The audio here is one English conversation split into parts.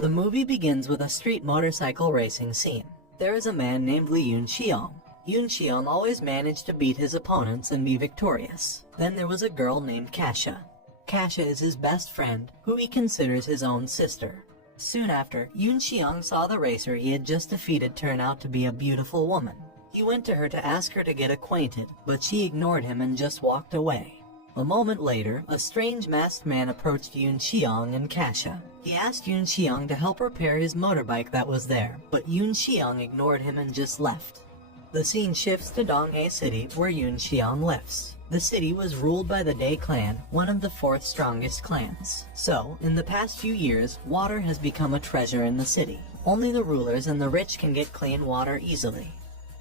The movie begins with a street motorcycle racing scene. There is a man named Yoon Cheong. Yoon Cheong always managed to beat his opponents and be victorious. Then there was a girl named Kasha. Kasha is his best friend, who he considers his own sister. Soon after, Yoon Cheong saw the racer he had just defeated turn out to be a beautiful woman. He went to her to ask her to get acquainted, but she ignored him and just walked away. A moment later, a strange masked man approached Yoon Cheong and Kasha. He asked Yoon Cheong to help repair his motorbike that was there, but Yoon Cheong ignored him and just left. The scene shifts to Donghae City, where Yoon Cheong lives. The city was ruled by the Dae clan, one of the 4th strongest clans. So, in the past few years, water has become a treasure in the city. Only the rulers and the rich can get clean water easily.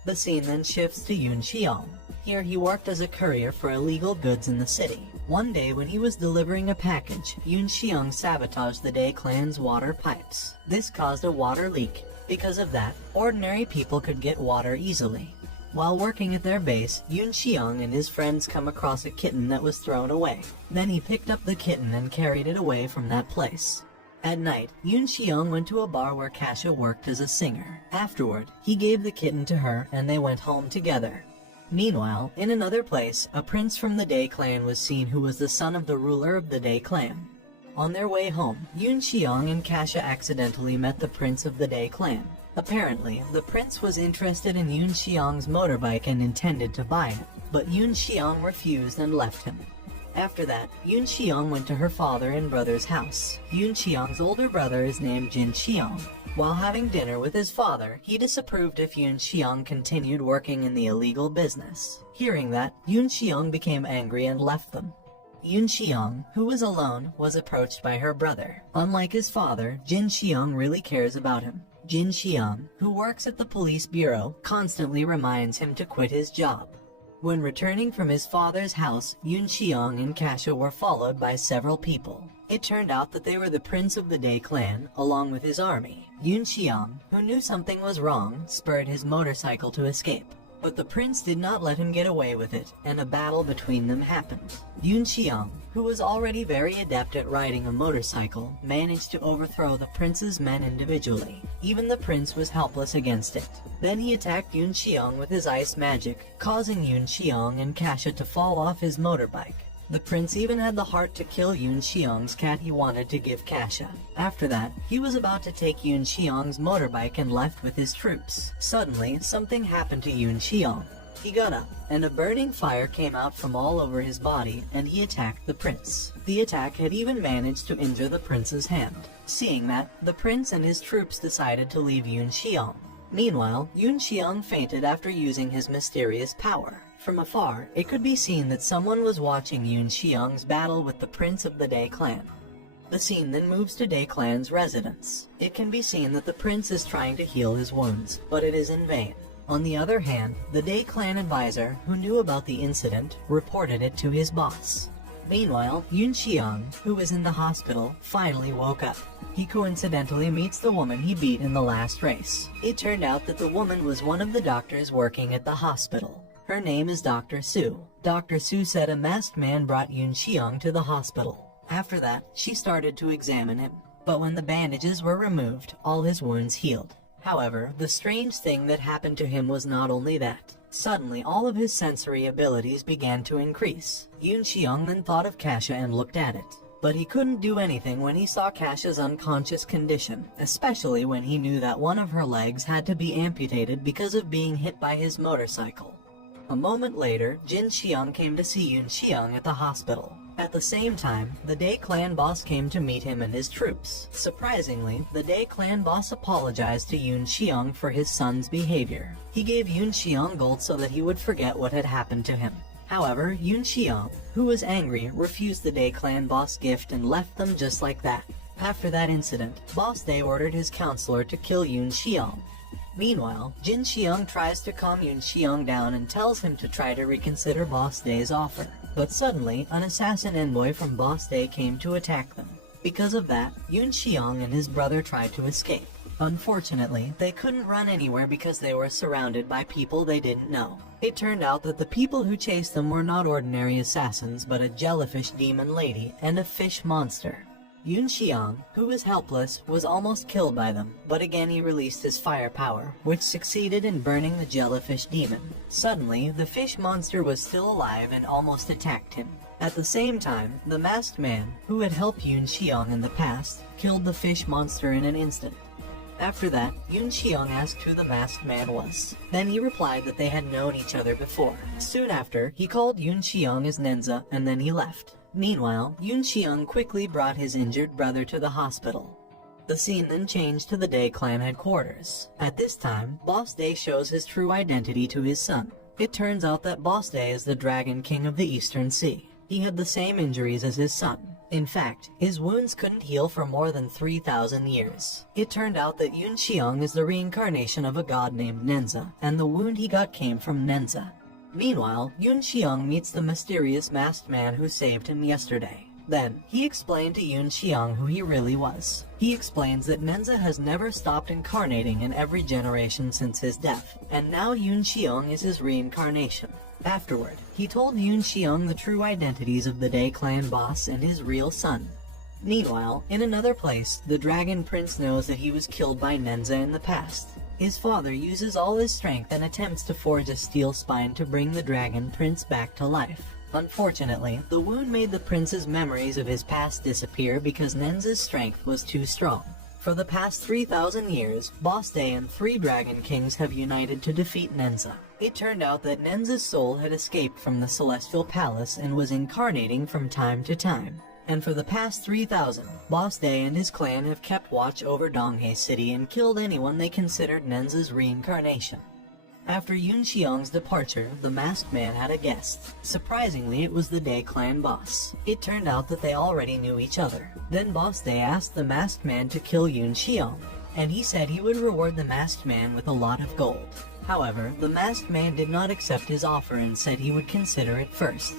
The scene then shifts to Yoon Cheong. Here he worked as a courier for illegal goods in the city. One day when he was delivering a package, Yoon Cheong sabotaged the Dae clan's water pipes. This caused a water leak. Because of that, ordinary people could get water easily. While working at their base, Yoon Cheong and his friends come across a kitten that was thrown away. Then he picked up the kitten and carried it away from that place. At night, Yoon Cheong went to a bar where Kasha worked as a singer. Afterward, he gave the kitten to her and they went home together. Meanwhile, in another place, a prince from the Dae clan was seen who was the son of the ruler of the Dae clan. On their way home, Yoon Cheong and Kasha accidentally met the prince of the Dae clan. Apparently, the prince was interested in Yoon Cheong's motorbike and intended to buy it, but Yoon Cheong refused and left him. After that, Yoon Cheong went to her father and brother's house. Yoon Cheong's older brother is named Jin Cheong. While having dinner with his father, he disapproved if Yoon Cheong continued working in the illegal business. Hearing that, Yoon Cheong became angry and left them. Yoon Cheong, who was alone, was approached by her brother. Unlike his father, Jin Cheong really cares about him. Jin Cheong, who works at the police bureau, constantly reminds him to quit his job. When returning from his father's house, Yoon Cheong and Kasha were followed by several people. It turned out that they were the prince of the Dae clan, along with his army. Yoon Cheong, who knew something was wrong, spurred his motorcycle to escape. But the prince did not let him get away with it, and a battle between them happened. Yoon Cheong, who was already very adept at riding a motorcycle, managed to overthrow the prince's men individually. Even the prince was helpless against it. Then he attacked Yoon Cheong with his ice magic, causing Yoon Cheong and Kasha to fall off his motorbike. The prince even had the heart to kill Yoon Cheong's cat he wanted to give Kasha. After that, he was about to take Yoon Cheong's motorbike and left with his troops. Suddenly, something happened to Yoon Cheong. He got up, and a burning fire came out from all over his body, and he attacked the prince. The attack had even managed to injure the prince's hand. Seeing that, the prince and his troops decided to leave Yoon Cheong. Meanwhile, Yoon Cheong fainted after using his mysterious power. From afar, it could be seen that someone was watching Yoon Cheong's battle with the prince of the Dae clan. The scene then moves to Dae clan's residence. It can be seen that the prince is trying to heal his wounds, but it is in vain. On the other hand, the Dae clan advisor, who knew about the incident, reported it to his boss. Meanwhile, Yoon Cheong, who was in the hospital, finally woke up. He coincidentally meets the woman he beat in the last race. It turned out that the woman was one of the doctors working at the hospital. Her name is Dr. Sue. Dr. Sue said a masked man brought Yoon Cheong to the hospital. After that, she started to examine him. But when the bandages were removed, all his wounds healed. However, the strange thing that happened to him was not only that. Suddenly, all of his sensory abilities began to increase. Yoon Cheong then thought of Kasha and looked at it. But he couldn't do anything when he saw Kasha's unconscious condition, especially when he knew that one of her legs had to be amputated because of being hit by his motorcycle. A moment later, Jin Cheong came to see Yoon Cheong at the hospital. At the same time, the Dae clan boss came to meet him and his troops. Surprisingly, the Dae clan boss apologized to Yoon Cheong for his son's behavior. He gave Yoon Cheong gold so that he would forget what had happened to him. However, Yoon Cheong, who was angry, refused the Dae clan boss gift and left them just like that. After that incident, Boss Dae ordered his counselor to kill Yoon Cheong. Meanwhile, Jin Cheong tries to calm Yoon Cheong down and tells him to try to reconsider Boss Dae's offer. But suddenly, an assassin envoy from Boss Dae came to attack them. Because of that, Yoon Cheong and his brother tried to escape. Unfortunately, they couldn't run anywhere because they were surrounded by people they didn't know. It turned out that the people who chased them were not ordinary assassins, but a jellyfish demon lady and a fish monster. Yun Xiang, who was helpless, was almost killed by them, but again he released his fire power, which succeeded in burning the jellyfish demon. Suddenly, the fish monster was still alive and almost attacked him. At the same time, the masked man, who had helped Yun Xiang in the past, killed the fish monster in an instant. After that, Yun Xiang asked who the masked man was. Then he replied that they had known each other before. Soon after, he called Yun Xiang as Nezha, and then he left. Meanwhile, Yun Xiang quickly brought his injured brother to the hospital. The scene then changed to the Day clan headquarters. At this time, Boss Day shows his true identity to his son. It turns out that Boss Day is the Dragon King of the Eastern Sea. He had the same injuries as his son. In fact, his wounds couldn't heal for more than 3,000 years. It turned out that Yun Xiang is the reincarnation of a god named Nezha, and the wound he got came from Nezha. Meanwhile, Yun Xiang meets the mysterious masked man who saved him yesterday. Then, he explained to Yun Xiang who he really was. He explains that Nezha has never stopped incarnating in every generation since his death, and now Yun Xiang is his reincarnation. Afterward, he told Yun Xiang the true identities of the Day clan boss and his real son. Meanwhile, in another place, the Dragon Prince knows that he was killed by Nezha in the past. His father uses all his strength and attempts to forge a steel spine to bring the Dragon Prince back to life. Unfortunately, the wound made the prince's memories of his past disappear because Nezha's strength was too strong. For the past 3,000 years, Boss Day and 3 Dragon Kings have united to defeat Nezha. It turned out that Nezha's soul had escaped from the Celestial Palace and was incarnating from time to time. And for the past 3,000, Boss Day and his clan have kept watch over Donghae City and killed anyone they considered Nezha's reincarnation. After Yun Xiang's departure, the masked man had a guest. Surprisingly, it was the Day clan boss. It turned out that they already knew each other. Then Boss Day asked the masked man to kill Yun Xiang, and he said he would reward the masked man with a lot of gold. However, the masked man did not accept his offer and said he would consider it first.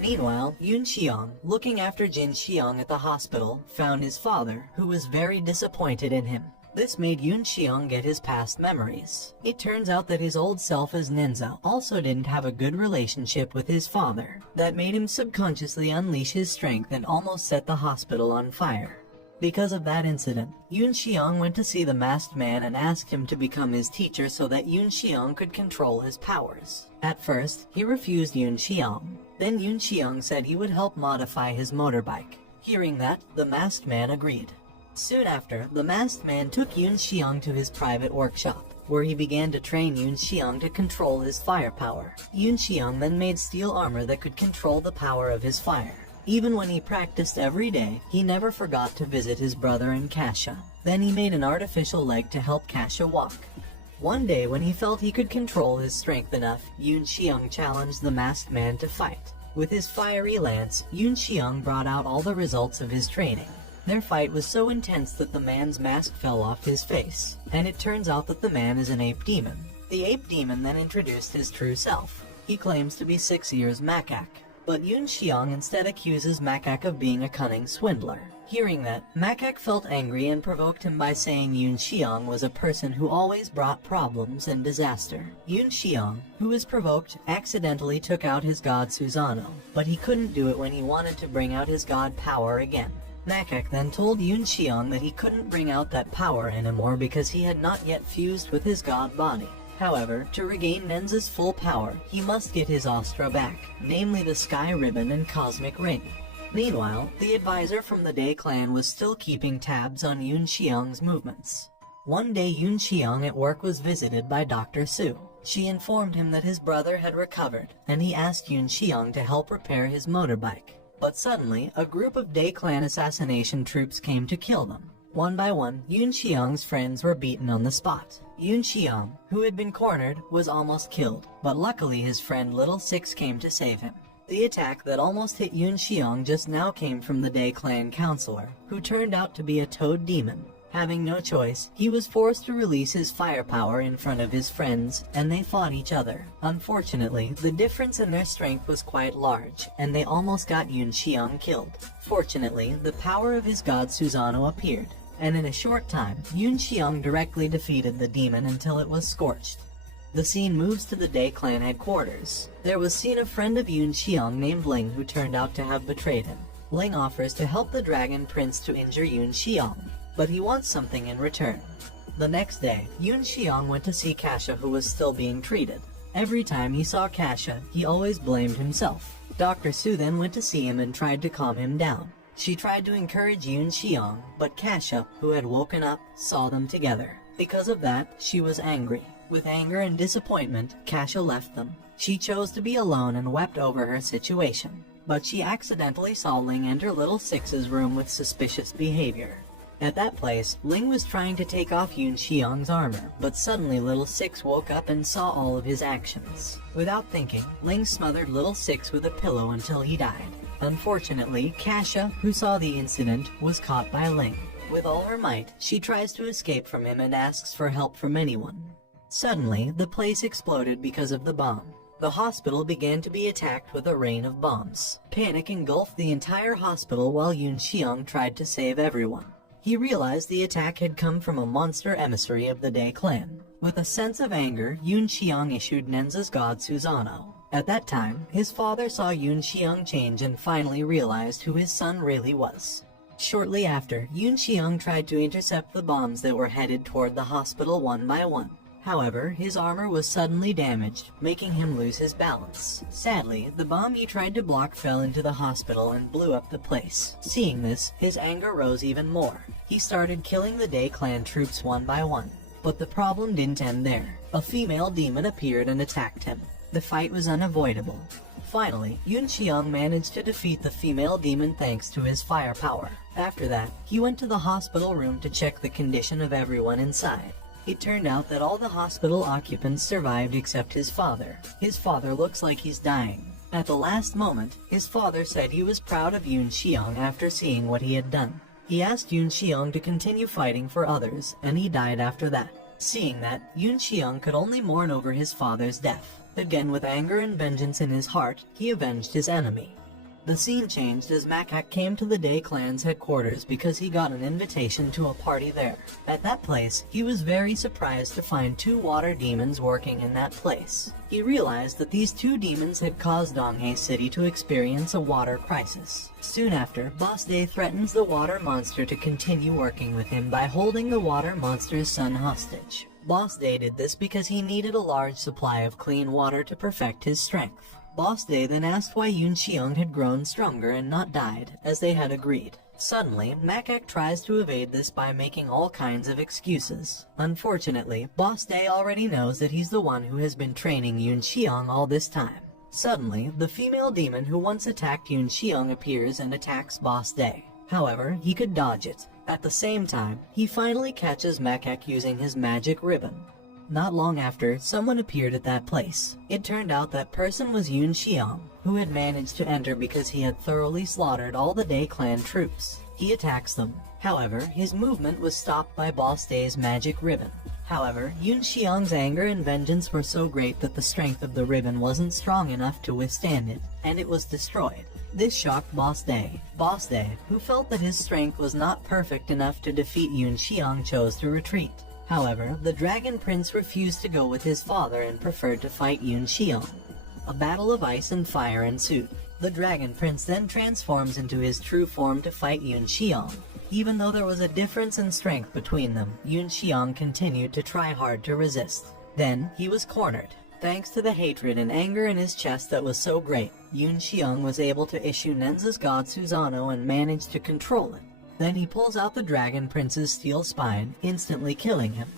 Meanwhile, Yun Xiang, looking after Jin Xiang at the hospital, found his father, who was very disappointed in him. This made Yun Xiang get his past memories. It turns out that his old self as Nezha also didn't have a good relationship with his father. That made him subconsciously unleash his strength and almost set the hospital on fire. Because of that incident, Yun Xiang went to see the masked man and asked him to become his teacher so that Yun Xiang could control his powers. At first, he refused Yun Xiang. Then Yun Xiang said he would help modify his motorbike. Hearing that, the masked man agreed. Soon after, the masked man took Yun Xiang to his private workshop, where he began to train Yun Xiang to control his fire power. Yun Xiang then made steel armor that could control the power of his fire. Even when he practiced every day, he never forgot to visit his brother and Kasha. Then he made an artificial leg to help Kasha walk. One day when he felt he could control his strength enough, Yun Xiang challenged the masked man to fight. With his fiery lance, Yun Xiang brought out all the results of his training. Their fight was so intense that the man's mask fell off his face, and it turns out that the man is an ape demon. The ape demon then introduced his true self. He claims to be 6 years Makak, but Yun Xiang instead accuses Makak of being a cunning swindler. Hearing that, Makak felt angry and provoked him by saying Yun Xiang was a person who always brought problems and disaster. Yun Xiang, who was provoked, accidentally took out his god Susanoo, but he couldn't do it when he wanted to bring out his god power again. Makak then told Yun Xiang that he couldn't bring out that power anymore because he had not yet fused with his god body. However, to regain Nezha's full power, he must get his Astra back, namely the Sky Ribbon and Cosmic Ring. Meanwhile, the advisor from the Day clan was still keeping tabs on Yun Xiang's movements. One day Yun Xiang at work was visited by Dr. Su. She informed him that his brother had recovered, and he asked Yun Xiang to help repair his motorbike. But suddenly, a group of Day clan assassination troops came to kill them. One by one, Yun Xiang's friends were beaten on the spot. Yun Xiang, who had been cornered, was almost killed, but luckily his friend Little Six came to save him. The attack that almost hit Yun Xiang just now came from the Day clan counselor, who turned out to be a toad demon. Having no choice, he was forced to release his firepower in front of his friends, and they fought each other. Unfortunately, the difference in their strength was quite large, and they almost got Yun Xiang killed. Fortunately, the power of his god Susanoo appeared, and in a short time, Yun Xiang directly defeated the demon until it was scorched. The scene moves to the Day clan headquarters. There was seen a friend of Yun Xiang named Ling who turned out to have betrayed him. Ling offers to help the Dragon Prince to injure Yun Xiang, but he wants something in return. The next day, Yun Xiang went to see Kasha, who was still being treated. Every time he saw Kasha, he always blamed himself. Dr. Su then went to see him and tried to calm him down. She tried to encourage Yun Xiang, but Kasha, who had woken up, saw them together. Because of that, she was angry. With anger and disappointment, Kasha left them. She chose to be alone and wept over her situation. But she accidentally saw Ling enter Little Six's room with suspicious behavior. At that place, Ling was trying to take off Yun Xiang's armor, but suddenly Little Six woke up and saw all of his actions. Without thinking, Ling smothered Little Six with a pillow until he died. Unfortunately, Kasha, who saw the incident, was caught by Ling. With all her might, she tries to escape from him and asks for help from anyone. Suddenly, the place exploded because of the bomb. The hospital began to be attacked with a rain of bombs. Panic engulfed the entire hospital while Yun Xiang tried to save everyone. He realized the attack had come from a monster emissary of the Day clan. With a sense of anger, Yun Xiang issued Nenza's god Susanoo. At that time, his father saw Yun Xiang change and finally realized who his son really was. Shortly after, Yun Xiang tried to intercept the bombs that were headed toward the hospital one by one. However, his armor was suddenly damaged, making him lose his balance. Sadly, the bomb he tried to block fell into the hospital and blew up the place. Seeing this, his anger rose even more. He started killing the Day clan troops one by one. But the problem didn't end there. A female demon appeared and attacked him. The fight was unavoidable. Finally, Yun Xiang managed to defeat the female demon thanks to his firepower. After that, he went to the hospital room to check the condition of everyone inside. It turned out that all the hospital occupants survived except his father. His father looks like he's dying. At the last moment, his father said he was proud of Yun Xiang after seeing what he had done. He asked Yun Xiang to continue fighting for others, and he died after that. Seeing that, Yun Xiang could only mourn over his father's death. Again, with anger and vengeance in his heart, he avenged his enemy. The scene changed as Makak came to the Day clan's headquarters because he got an invitation to a party there. At that place, he was very surprised to find two water demons working in that place. He realized that these two demons had caused Donghae City to experience a water crisis. Soon after, Boss Day threatens the water monster to continue working with him by holding the water monster's son hostage. Boss Day did this because he needed a large supply of clean water to perfect his strength. Boss Day then asked why Yun Xiang had grown stronger and not died, as they had agreed. Suddenly, Makak tries to evade this by making all kinds of excuses. Unfortunately, Boss Day already knows that he's the one who has been training Yun Xiang all this time. Suddenly, the female demon who once attacked Yun Xiang appears and attacks Boss Day. However, he could dodge it. At the same time, he finally catches Makak using his magic ribbon. Not long after, someone appeared at that place. It turned out that person was Yun Xiang, who had managed to enter because he had thoroughly slaughtered all the Day clan troops. He attacks them. However, his movement was stopped by Boss Day's magic ribbon. However, Yun Xiang's anger and vengeance were so great that the strength of the ribbon wasn't strong enough to withstand it, and it was destroyed. This shocked Boss Day. Boss Day, who felt that his strength was not perfect enough to defeat Yun Xiang, chose to retreat. However, the Dragon Prince refused to go with his father and preferred to fight Yun Xiang. A battle of ice and fire ensued. The Dragon Prince then transforms into his true form to fight Yun Xiang. Even though there was a difference in strength between them, Yun Xiang continued to try hard to resist. Then, he was cornered. Thanks to the hatred and anger in his chest that was so great, Yun Xiang was able to issue Nenza's god Susanoo and managed to control it. Then he pulls out the Dragon Prince's steel spine, instantly killing him.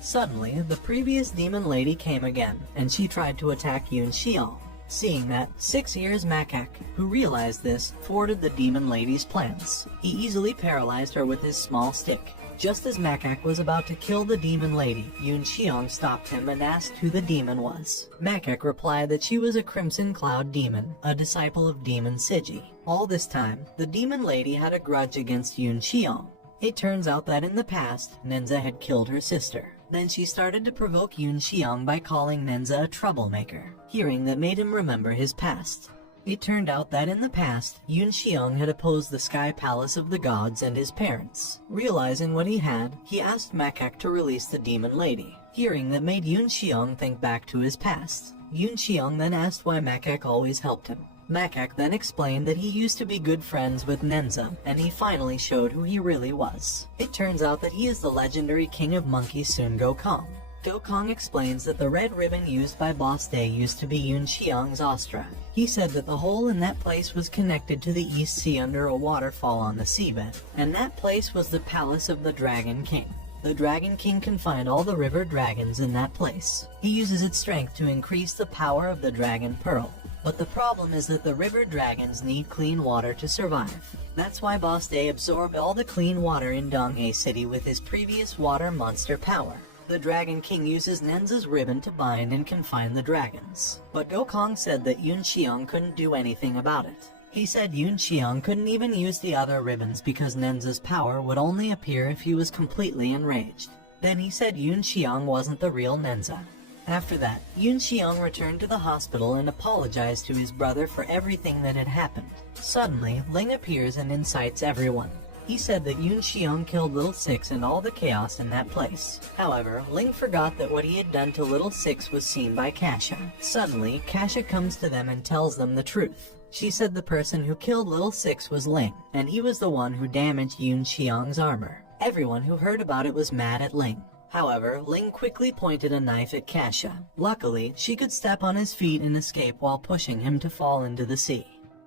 Suddenly, the previous demon lady came again, and she tried to attack Yun Xiang. Seeing that, 6 years Makak, who realized this, thwarted the demon lady's plans. He easily paralyzed her with his small stick. Just as Makak was about to kill the demon lady, Yun Xiang stopped him and asked who the demon was. Makak replied that she was a Crimson Cloud demon, a disciple of Demon Siji. All this time, the demon lady had a grudge against Yun Xiang. It turns out that in the past, Nenza had killed her sister. Then she started to provoke Yun Xiang by calling Nenza a troublemaker, hearing that made him remember his past. It turned out that in the past, Yun Xiang had opposed the Sky Palace of the Gods and his parents. Realizing what he had, he asked Makak to release the demon lady, hearing that made Yun Xiang think back to his past. Yun Xiang then asked why Makak always helped him. Makak then explained that he used to be good friends with Nezha, and he finally showed who he really was. It turns out that he is the legendary king of monkeys Sun Gokong. Gokong explains that the red ribbon used by Boss Day used to be Yun Xiang's astra. He said that the hole in that place was connected to the East Sea under a waterfall on the seabed, and that place was the palace of the Dragon King. The Dragon King can find all the river dragons in that place. He uses its strength to increase the power of the Dragon Pearl. But the problem is that the river dragons need clean water to survive. That's why Boss Day absorbed all the clean water in Donghae City with his previous water monster power. The Dragon King uses Nezha's ribbon to bind and confine the dragons. But Gokong said that Yun Xiang couldn't do anything about it. He said Yun Xiang couldn't even use the other ribbons because Nezha's power would only appear if he was completely enraged. Then he said Yun Xiang wasn't the real Nezha. After that, Yun Xiang returned to the hospital and apologized to his brother for everything that had happened. Suddenly, Ling appears and incites everyone. He said that Yun Xiang killed Little Six and all the chaos in that place. However, Ling forgot that what he had done to Little Six was seen by Kasha. Suddenly, Kasha comes to them and tells them the truth. She said the person who killed Little Six was Ling, and he was the one who damaged Yun Xiang's armor. Everyone who heard about it was mad at Ling. However, Ling quickly pointed a knife at Kasha. Luckily, she could step on his feet and escape while pushing him to fall into the sea.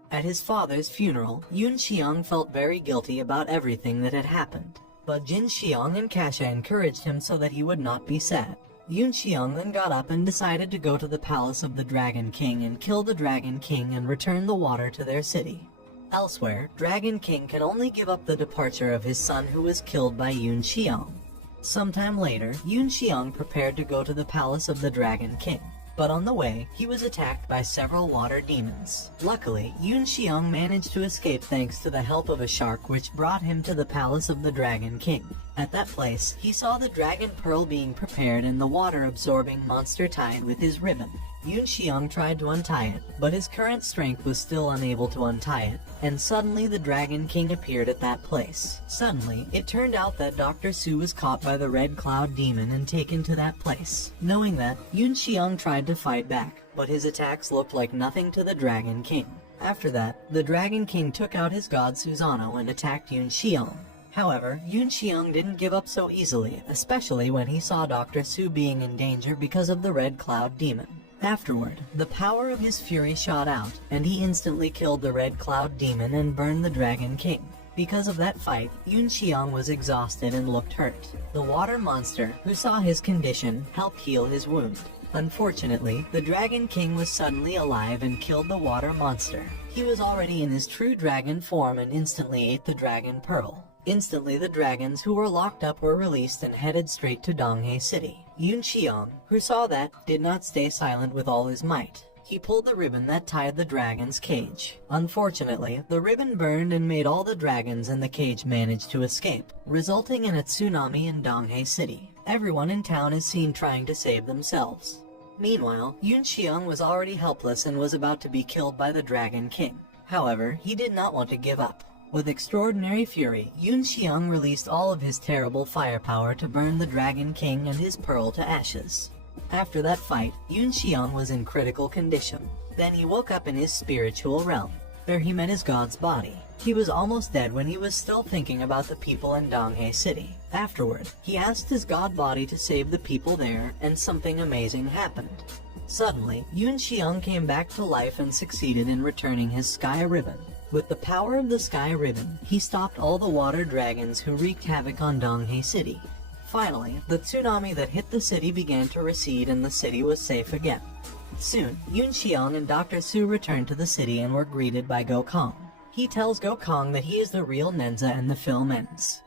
At his father's funeral, Yun Xiang felt very guilty about everything that had happened. But Jin Xiang and Kasha encouraged him so that he would not be sad. Yun Xiang then got up and decided to go to the palace of the Dragon King and kill the Dragon King and return the water to their city. Elsewhere, Dragon King can only give up the departure of his son who was killed by Yun Xiang. Sometime later, Yun Xiang prepared to go to the palace of the Dragon King. But on the way, he was attacked by several water demons. Luckily, Yun Xiang managed to escape thanks to the help of a shark which brought him to the palace of the Dragon King. At that place, he saw the Dragon Pearl being prepared and the water-absorbing monster tied with his ribbon. Yun Xiang tried to untie it, but his current strength was still unable to untie it, and suddenly the Dragon King appeared at that place. Suddenly, it turned out that Dr. Su was caught by the Red Cloud Demon and taken to that place. Knowing that, Yun Xiang tried to fight back, but his attacks looked like nothing to the Dragon King. After that, the Dragon King took out his god Susanoo and attacked Yun Xiang. However, Yun Xiang didn't give up so easily, especially when he saw Dr. Su being in danger because of the Red Cloud Demon. Afterward, the power of his fury shot out, and he instantly killed the Red Cloud Demon and burned the Dragon King. Because of that fight, Yun Xiang was exhausted and looked hurt. The water monster, who saw his condition, helped heal his wound. Unfortunately, the Dragon King was suddenly alive and killed the water monster. He was already in his true dragon form and instantly ate the Dragon Pearl. Instantly, the dragons who were locked up were released and headed straight to Donghae City. Yun Xiang, who saw that, did not stay silent with all his might. He pulled the ribbon that tied the dragon's cage. Unfortunately, the ribbon burned and made all the dragons in the cage manage to escape, resulting in a tsunami in Donghae City. Everyone in town is seen trying to save themselves. Meanwhile, Yun Xiang was already helpless and was about to be killed by the Dragon King. However, he did not want to give up. With extraordinary fury, Yun Xiang released all of his terrible firepower to burn the Dragon King and his pearl to ashes. After that fight, Yun Xiang was in critical condition. Then he woke up in his spiritual realm, where he met his god's body. He was almost dead when he was still thinking about the people in Donghae City. Afterward, he asked his god body to save the people there, and something amazing happened. Suddenly, Yun Xiang came back to life and succeeded in returning his sky ribbon. With the power of the sky ribbon, he stopped all the water dragons who wreaked havoc on Donghae City. Finally, the tsunami that hit the city began to recede and the city was safe again. Soon, Yun Xiang and Dr. Su returned to the city and were greeted by Gokong. He tells Gokong that he is the real Nezha and the film ends.